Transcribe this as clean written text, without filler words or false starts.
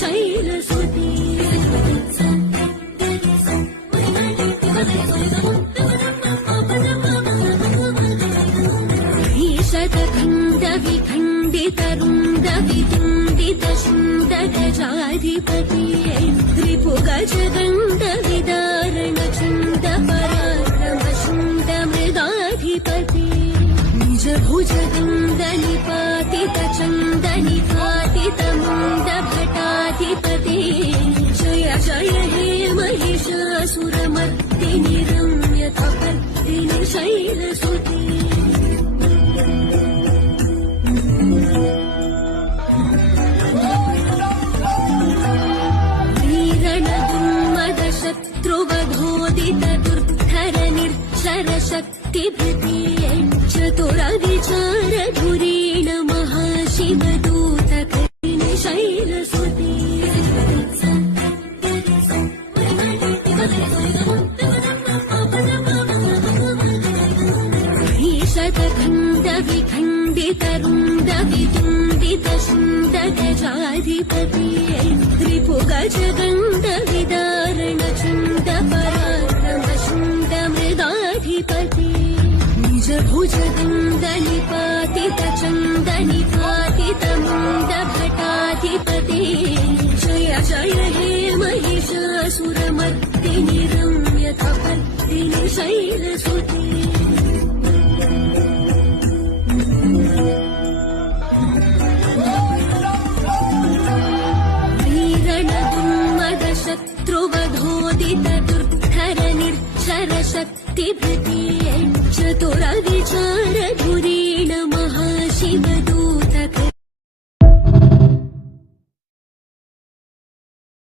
शैलसुते शतखण्डविखण्डितरुण्डवितुण्डितशुण्डगजाधिपते रिपुगजगण्डविदारणचण्डपराक्रमशुण्डमृगाधिपते निजभुजगण्डनिपातितचण्डनिपातितमुण्डभटाधिपते जय जय हे महिषासुरमर्दिनि रम्यकपर्दिनि शैलसुते शक्तिभृते चतुरविचारधुरेण महाशिवदूतकरिणि शैलसुते शतखण्डविखण्डितरुण्डवितुण्डितशुण्डगजाधिपते रिपुगजगण्डविदारणचण्डपराक्रमशुण्डमृगाधिपते निजभुजगण्डनिपातितचण्डनिपातितमुण्डभटाधिपते जय जय हे महिषासुरमर्दिनि रम्यकपर्दिनि शैलसुते शत्रुवधोदितदुर्धरनिर्झरशक्तिभृते